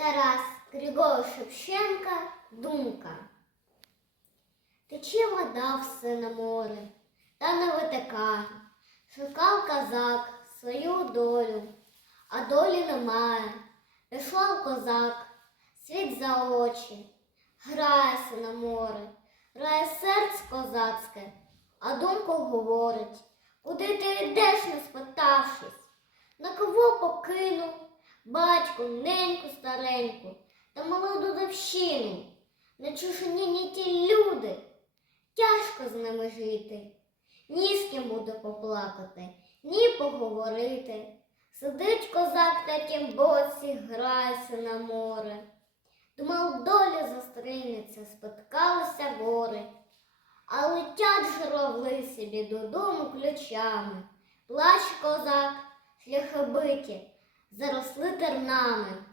Тарас Григорій Шевченка Думка. Тече вода все на море, та не витека. Шукав козак свою долю, а долі немає. Пішов козак, світ за очі, грається на море, грає серце козацьке, а думка говорить, куди ти йдеш, не спитавшись, на кого покинув батьку, неньку стареньку та молоду чужині не ті люди, тяжко з ними жити. Ні з ким буде поплакати, ні поговорити. Сидить козак на тім боці, грається на море. Думав, доля зустрінеться, споткалися гори, а летять журавли собі додому ключами. Плач козак, шляхобиті, заросли тернами.